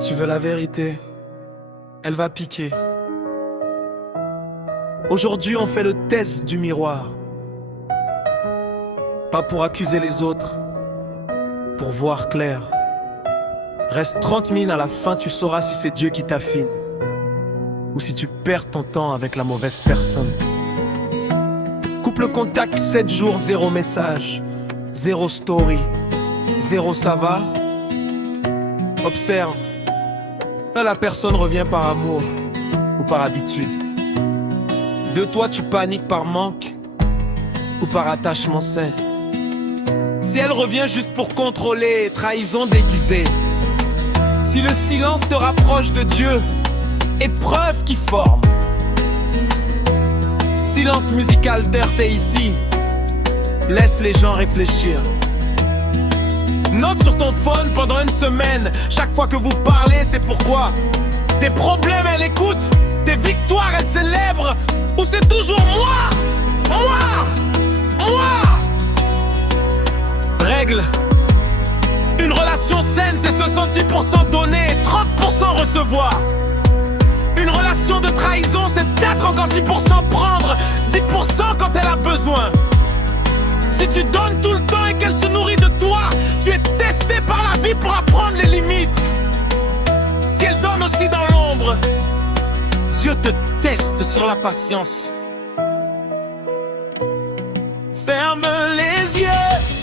Tu veux la vérité, elle va piquer. Aujourd'hui on fait le test du miroir. Pas pour accuser les autres, pour voir clair. Reste 30 000, à la fin tu sauras si c'est Dieu qui t'affine ou si tu perds ton temps avec la mauvaise personne. Coupe le contact, 7 jours, 0 message, 0 story, 0 ça va. Observe. Là la personne revient par amour ou par habitude. De toi tu paniques par manque ou par attachement sain. Si elle revient juste pour contrôler, trahison déguisée. Si le silence te rapproche de Dieu, épreuve qui forme. Silence musical terre, t'es ici. Laisse les gens réfléchir. Note sur ton phone pendant une semaine. Chaque fois que vous parlez, c'est pourquoi. Tes problèmes, elle écoute. Tes victoires, elle célèbre. Ou c'est toujours moi. Règle. Une relation saine, c'est 70% donner, 30% recevoir. Une relation de trahison, c'est peut-être encore 10% prendre, 10% quand elle a besoin. Si tu donnes tout le temps et qu'elle se nourrit de toi, tu es testé par la vie pour apprendre les limites. Si elle donne aussi dans l'ombre, Dieu te teste sur la patience. Ferme les yeux.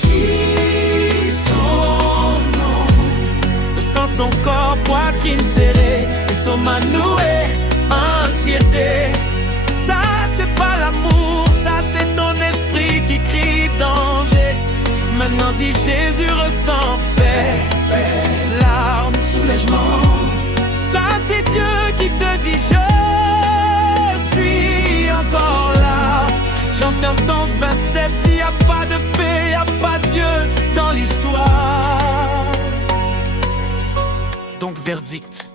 Dis son nom. Sens ton corps, poitrine serrée, estomac noué, anxiété. Ça c'est pas l'amour, ça c'est ton esprit qui crie danger. Maintenant dis Jésus ressent paix, larmes, soulagement. Ça c'est Dieu qui te dit je suis encore là. J'entends ton 27, s'il y a pas de paix, y a pas Dieu dans l'histoire. Donc verdict.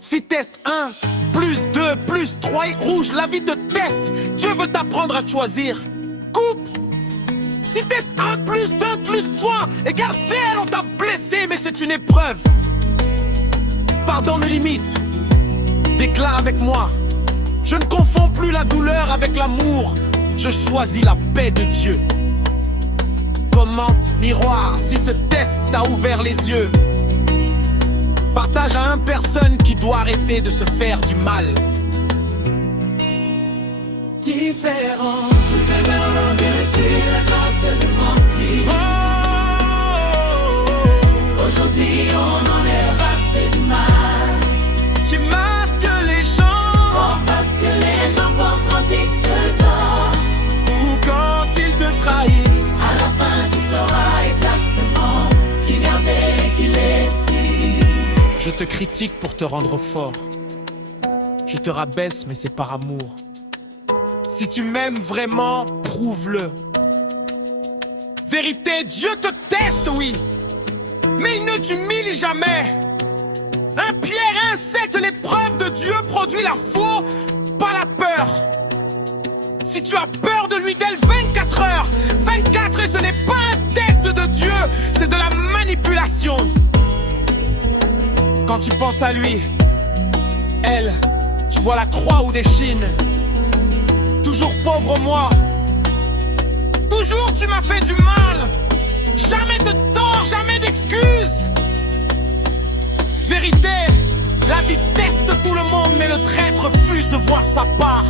Si test 1, plus 2, plus 3 est rouge, la vie te teste. Dieu veut t'apprendre à choisir. Coupe. Si test 1, plus 2, plus 3 égale 0, on t'a blessé, mais c'est une épreuve. Pardon me limite. Déclare avec moi. Je ne confonds plus la douleur avec l'amour. Je choisis la paix de Dieu. Commente, miroir, si ce test t'a ouvert les yeux. Partage à une personne qui doit arrêter de se faire du mal. Différent. Tu fais vers la vérité, la note de mentir. Aujourd'hui on en est raté du mal. Tu masques les gens. Oh, parce que les gens pensent quand ils te donnent. Ou quand ils te trahissent. À la fin tu sauras exactement qui gardait et qui laisse. Je te critique pour te rendre fort. Je te rabaisse mais c'est par amour. Si tu m'aimes vraiment, prouve-le. Vérité, Dieu te teste, oui, mais il ne t'humilie jamais. Un pierre insecte, l'épreuve de Dieu produit la foi, pas la peur. Si tu as peur de lui d'elle 24 heures, 24 et ce n'est pas un test de Dieu, c'est de la manipulation. Quand tu penses à lui, elle, tu vois la croix ou des chines. Toujours pauvre moi. Toujours tu m'as fait du mal. Jamais de tort, jamais d'excuses. Vérité, la vie teste tout le monde, mais le traître refuse de voir sa part.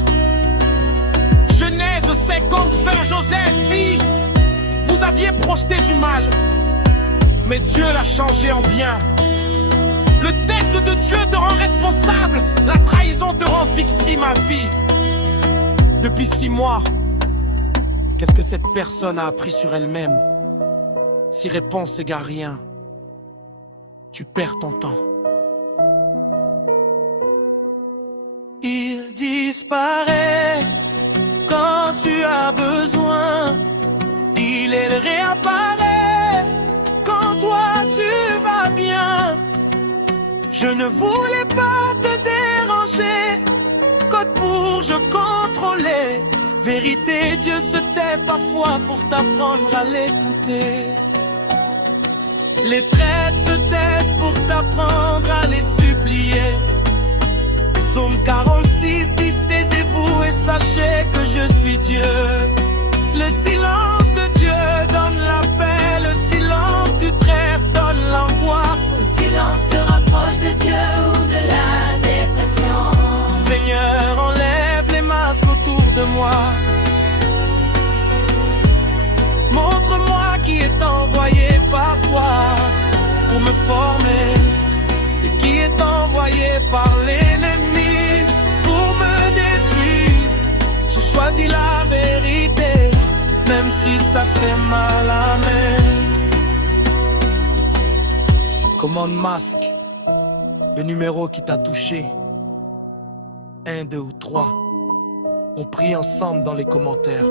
Genèse 50-20, Joseph dit: vous aviez projeté du mal, mais Dieu l'a changé en bien. Le test de Dieu te rend responsable. La trahison te rend victime à vie. Depuis 6 mois, qu'est-ce que cette personne a appris sur elle-même? Si réponse égale rien, tu perds ton temps. Il disparaît quand tu as besoin. Il réapparaît quand toi tu vas bien. Je ne voulais pas te déranger. Code pour je contrôlais. Vérité, Dieu se tait parfois pour t'apprendre à l'écouter. Les traites se taisent pour t'apprendre à les suivre. Psaume 46, 10, taisez-vous et sachez que je suis Dieu. Le silence de Dieu donne la paix, le silence du trèfle donne l'angoisse. Le silence te rapproche de Dieu ou de la dépression. Seigneur, enlève les masques autour de moi. Montre-moi qui est envoyé par toi pour me former et qui est envoyé par l'ennemi pour me détruire. Je choisis la vérité, même si ça fait mal à main. Commande masque, le numéro qui t'a touché. 1, 2 ou 3. On prie ensemble dans les commentaires.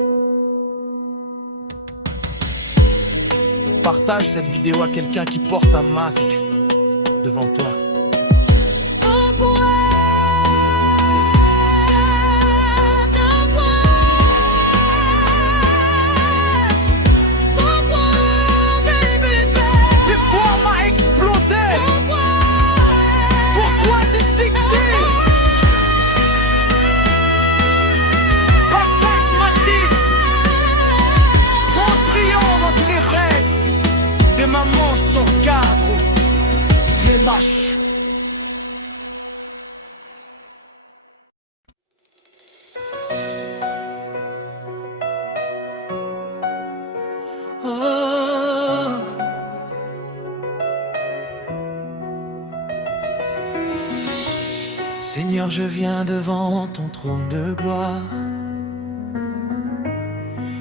Partage cette vidéo à quelqu'un qui porte un masque devant toi. Maman son cadre, les mâches. Oh. Seigneur, je viens devant ton trône de gloire,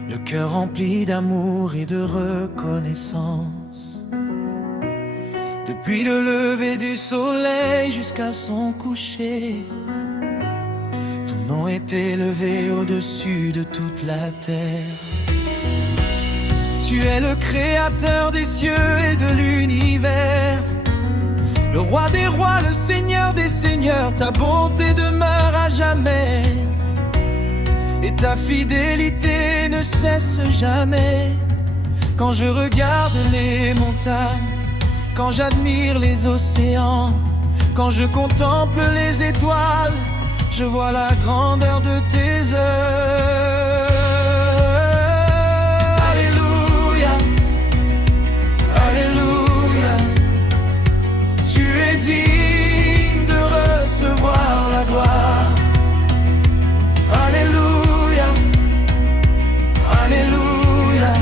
le cœur rempli d'amour et de reconnaissance. Depuis le lever du soleil jusqu'à son coucher, ton nom est élevé au-dessus de toute la terre. Tu es le créateur des cieux et de l'univers, le roi des rois, le seigneur des seigneurs. Ta bonté demeure à jamais et ta fidélité ne cesse jamais. Quand je regarde les montagnes, quand j'admire les océans, quand je contemple les étoiles, je vois la grandeur de tes œuvres. Alléluia, Alléluia. Tu es digne de recevoir la gloire. Alléluia, Alléluia.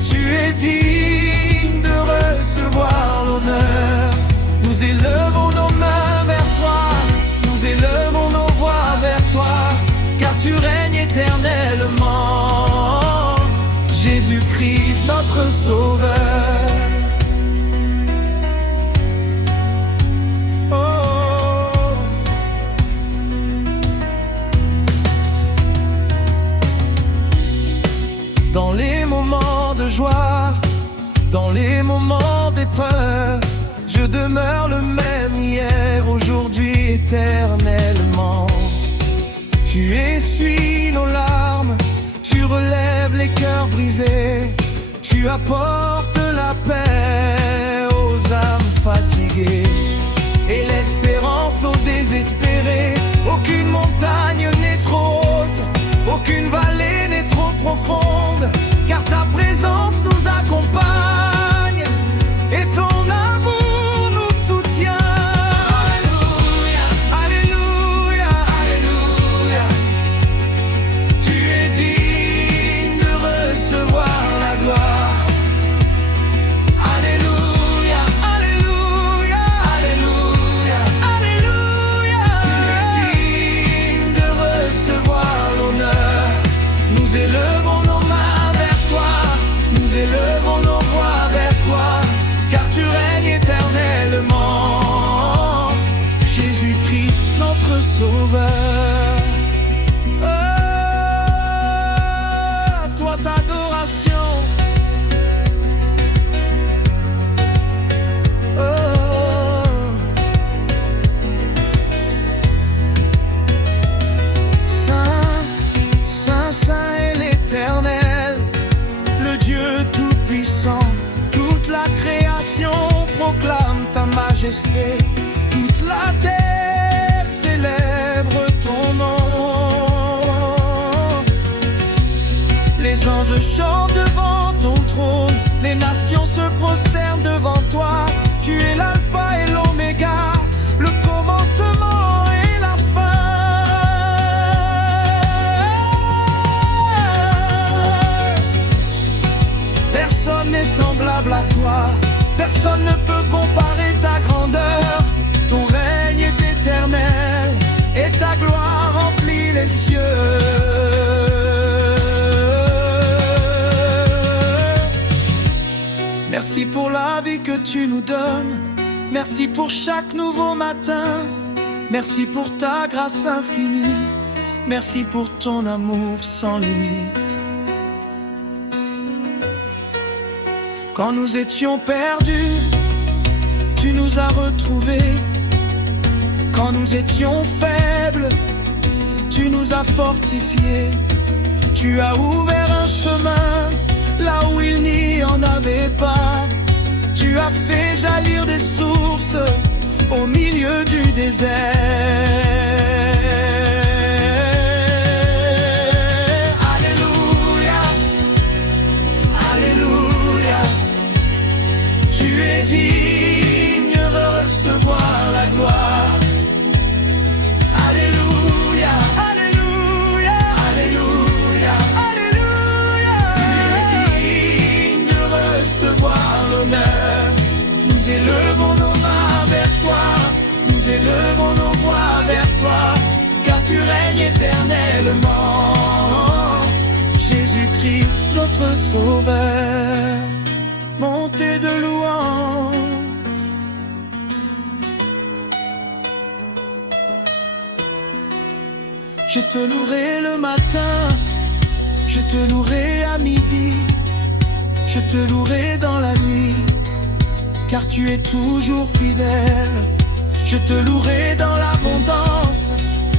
Tu es digne de recevoir l'honneur. Nous élevons nos mains vers toi, nous élevons nos voix vers toi, car tu règnes éternellement, Jésus-Christ notre Sauveur. Oh. Dans les moments de joie, dans les moments d'épreuve, je demeure le même hier, aujourd'hui, éternellement. Tu essuies nos larmes, tu relèves les cœurs brisés, tu apportes la paix aux âmes fatiguées et l'espérance aux désespérés. Aucune montagne n'est trop haute, aucune vallée n'est trop profonde, car ta présence nous accompagne et ton amour nous soutient. Alléluia, Alléluia, Alléluia. Tu es digne de recevoir la gloire. Alléluia, Alléluia, Alléluia, Alléluia. Tu es digne de recevoir l'honneur. Nous élevons nos mains vers toi, nous élevons nos voix vers toi, car tu règnes éternellement, Jésus-Christ notre Sauveur. Oh, à toi ta adoration. Oh. Saint, Saint, Saint est l'Éternel, le Dieu tout-puissant. Toute la création proclame ta majesté, toute la terre personne n'est semblable à toi. Personne ne peut comparer ta grandeur. Ton règne est éternel et ta gloire remplit les cieux. Merci pour la vie que tu nous donnes. Merci pour chaque nouveau matin. Merci pour ta grâce infinie. Merci pour ton amour sans limite. Quand nous étions perdus, tu nous as retrouvés. Quand nous étions faibles, tu nous as fortifiés. Tu as ouvert un chemin là où il n'y en avait pas. Tu as fait jaillir des sources au milieu du désert. Alléluia, Alléluia. Tu es digne de recevoir la gloire. Alléluia, Alléluia, Alléluia, Alléluia. Tu es digne de recevoir l'honneur. Nous élevons nos mains vers toi, nous élevons nos voix vers toi, car tu règnes éternellement. Jésus-Christ, notre Sauveur, montez de louange. Je te louerai le matin, je te louerai à midi, je te louerai dans la nuit, car tu es toujours fidèle. Je te louerai dans l'abondance,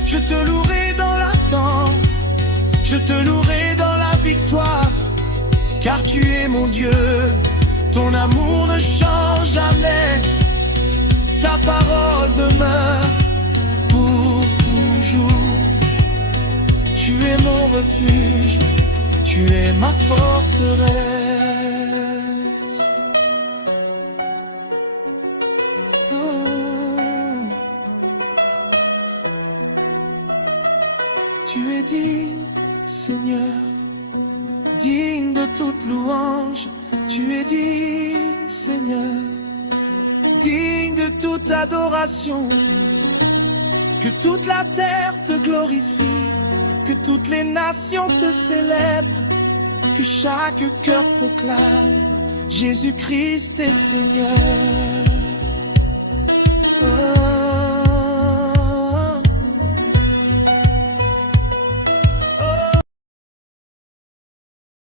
je te louerai dans l'attente, je te louerai dans la victoire, car tu es mon Dieu. Ton amour ne change jamais, ta parole demeure pour toujours. Tu es mon refuge, tu es ma forteresse. Tu es digne, Seigneur, digne de toute louange. Tu es digne, Seigneur, digne de toute adoration. Que toute la terre te glorifie, que toutes les nations te célèbrent, que chaque cœur proclame Jésus-Christ est Seigneur.